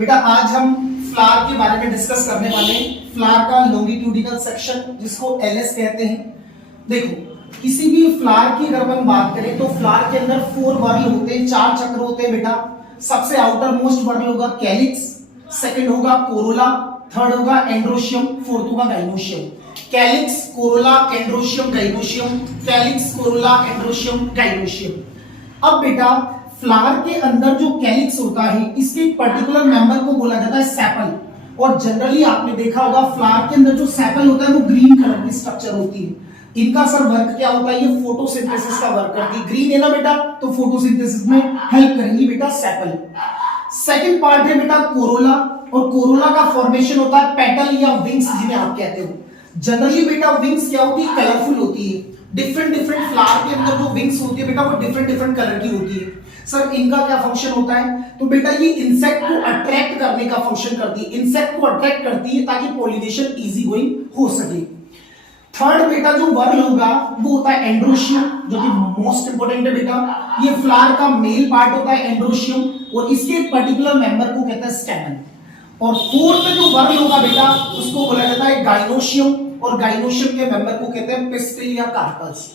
बेटा आज हम फ्लावर के बारे में डिस्कस करने वाले हैं। फ्लावर का लॉन्गिट्यूडिनल सेक्शन जिसको एलएस कहते हैं। देखो किसी भी फ्लावर की अगर अपन बात करें तो फ्लावर के अंदर 4 वर्ल होते हैं, 4 चक्र होते हैं बेटा। सबसे आउटर मोस्ट वर्ल होगा कैलिक्स, सेकंड होगा कोरोला, थर्ड होगा एंड्रोशियम, फोर्थ होगा gynoecium. Calyx, corolla, androecium, gynoecium, calyx, corolla, androecium, gynoecium. अब बेटा फ्लावर के अंदर जो कैलिक्स होता है इसके पर्टिकुलर मेंबर को बोला जाता है सेपल। और जनरली आपने देखा होगा फ्लावर के अंदर जो सेपल होता है वो ग्रीन कलर की स्ट्रक्चर होती है। इनका सर वर्क क्या होता है? ये फोटोसिंथेसिस का वर्क करती है। ग्रीन है ना बेटा, तो फोटोसिंथेसिस में हेल्प करेंगी बेटा सेपल। सेकंड पार्ट है बेटा कोरोला, और कोरोला का फॉर्मेशन होता है पेटल या विंग्स जिन्हें आप कहते हो। जनरली बेटा विंग्स क्या होती है? कलरफुल होती है। डिफरेंट फ्लावर के अंदर जो विंग्स होती है बेटा वो डिफरेंट कलर की होती है। सर इनका क्या फंक्शन होता है? तो बेटा ये इंसेक्ट को अट्रैक्ट करने का फंक्शन करती है। इंसेक्ट को अट्रैक्ट करती है ताकि पॉलिनेशन इजी गोइंग हो सके। थर्ड बेटा जो वर्ल होगा वो होता है एंड्रोशियम, जो कि मोस्ट इंपोर्टेंट है बेटा। ये फ्लावर का मेल पार्ट होता है एंड्रोशियम, और इसके पर्टिकुलर मेंबर को कहते हैं स्टेमन। और फोर्थ जो वर्ल होगा बेटा उसको बोला जाता है गाइनोशियम, और गाइनोशियम के मेंबर को कहते हैं पिस्टिल या कार्पल्स।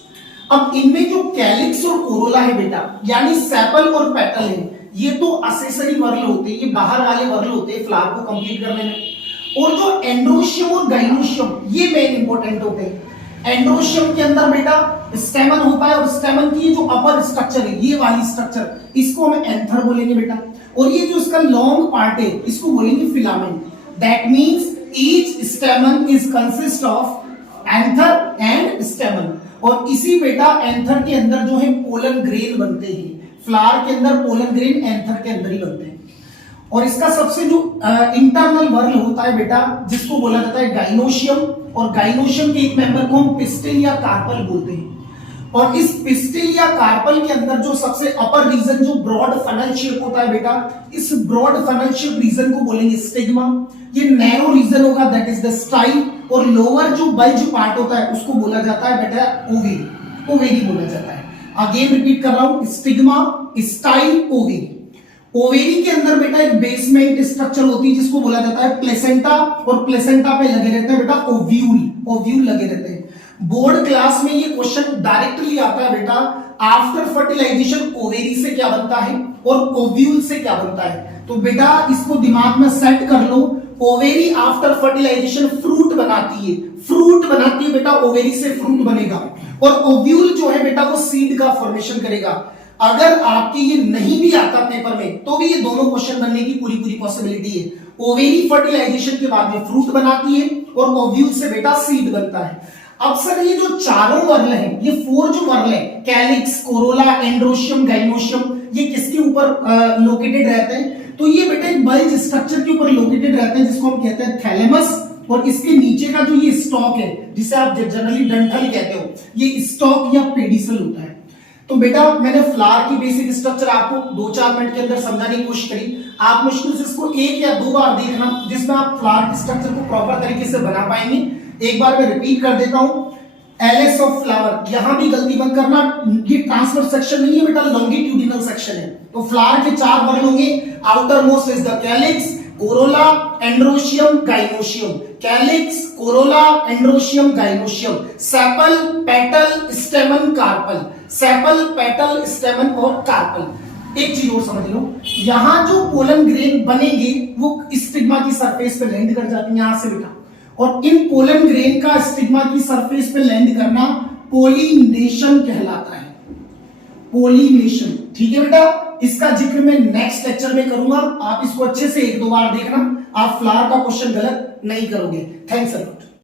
अब इनमें जो कैलिक्स और कोरोला है बेटा, यानी सेपल और पेटल है, ये तो एक्सेसरी वर्ल होते हैं, ये बाहर वाले वर्ल होते हैं फ्लावर को कंप्लीट करने में। और जो एंड्रोशियम और गाइनोशियम ये मेन इंपॉर्टेंट होते हैं। एंड्रोशियम के अंदर बेटा स्टेमन होता है, और स्टेमन की जो अपर स्ट्रक्चर है ये वाली स्ट्रक्चर, इसको हम एंथर बोलेंगे बेटा। और ये जो इसका लॉन्ग पार्ट है इसको बोलेंगे filament. That means each स्टेमन is consist of anther and स्टेमन। और इसी बेटा एंथर के अंदर जो है पोलन ग्रेन बनते हैं। फ्लावर के अंदर पोलन ग्रेन एंथर के अंदर ही बनते हैं। और इसका सबसे जो इंटरनल वर्ल होता है बेटा जिसको बोला जाता है गाइनोशियम, और गाइनोशियम के एक मेंबर को हम पिस्टिल या कार्पल बोलते हैं। और इस पिस्टिल या कार्पल के अंदर जो सबसे अपर रीजन जो ब्रॉड फनल शेप होता है बेटा, इस ब्रॉड फनल शेप रीजन को बोलेंगे स्टिग्मा। ये नैरो रीजन होगा दैट इज द स्टाइल। और लोअर जो बल्ज पार्ट होता है उसको बोला जाता है बेटा ओवेरी। ओवेरी बोला जाता है। अगेन रिपीट कर रहा हूं, स्टिग्मा, स्टाइल, ओवेरी। ओवेरी के अंदर बेटा एक बेसमेंट स्ट्रक्चर होती है जिसको बोला जाता है प्लेसेंटा, और प्लेसेंटा पे लगे रहते हैं बेटा ओव्यूल। ओव्यूल लगे रहते हैं। बोर्ड क्लास में ये क्वेश्चन डायरेक्टली आता है बेटा, आफ्टर फर्टिलाइजेशन ओवेरी से क्या बनता है और ओव्यूल से क्या बनता है। तो बेटा इसको दिमाग में सेट कर लो। ओवेरी आफ्टर फर्टिलाइजेशन फ्रूट बनाती है। फ्रूट बनाती है बेटा, ओवेरी से फ्रूट बनेगा। और ओव्यूल जो है बेटा वो सीड का फॉर्मेशन करेगा। अगर आपके ये नहीं भी आता पेपर में तो भी ये दोनों क्वेश्चन बनने की पूरी पॉसिबिलिटी है। ओवेरी फर्टिलाइजेशन के बाद में फ्रूट बनाती है, और ओव्यूल से बेटा सीड बनता है। अब सर ये जो चारों वर्ल हैं, ये 4 जो वर्ल हैं, कैलिक्स, कोरोला, एंड्रोशियम, गाइनोशियम, ये किसके ऊपर लोकेटेड रहते हैं? तो ये बेटा एक बल्ज स्ट्रक्चर के ऊपर लोकेटेड रहते हैं जिसको हम कहते हैं थैलेमस। और इसके नीचे का जो ये स्टॉक है जिसे आप जनरली डंठल कहते हो, ये स्टॉक या पेडिसल होता है। तो बेटा मैंने फ्लावर की बेसिक स्ट्रक्चर आपको 2-4 मिनट के अंदर समझाने की कोशिश करी। आप मुश्किल से इसको 1 या 2 बार देखना जिसमें आप फ्लावर की स्ट्रक्चर को प्रॉपर तरीके से बना पाएंगे। एक बार मैं रिपीट कर देता हूं, एलएस ऑफ फ्लावर। यहां भी गलती मत करना, ये ट्रांसफर सेक्शन नहीं है बेटा, लॉन्गिट्यूडिनल सेक्शन है। तो फ्लावर के 4 वर्ल होंगे। Outermost is the calyx, corolla, androecium, gynoecium. Calyx, corolla, androecium, gynoecium. Sepal, petal, stamen, carpel. Sepal, petal, stamen और कार्पल। एक चीज और समझ लो, यहां जो पोलन ग्रेन बनेंगे वो स्टिग्मा की सरफेस पे लैंड कर जाती है यहां से बेटा। और इन पोलन ग्रेन का स्टिग्मा की सरफेस पे लैंड करना पोलिनेशन कहलाता है। पोलिनेशन, ठीक है बेटा। इसका जिक्र मैं नेक्स्ट लेक्चर में करूंगा। आप इसको अच्छे से 1-2 बार देखना, आप फ्लावर का क्वेश्चन गलत नहीं करोगे। Thanks a lot.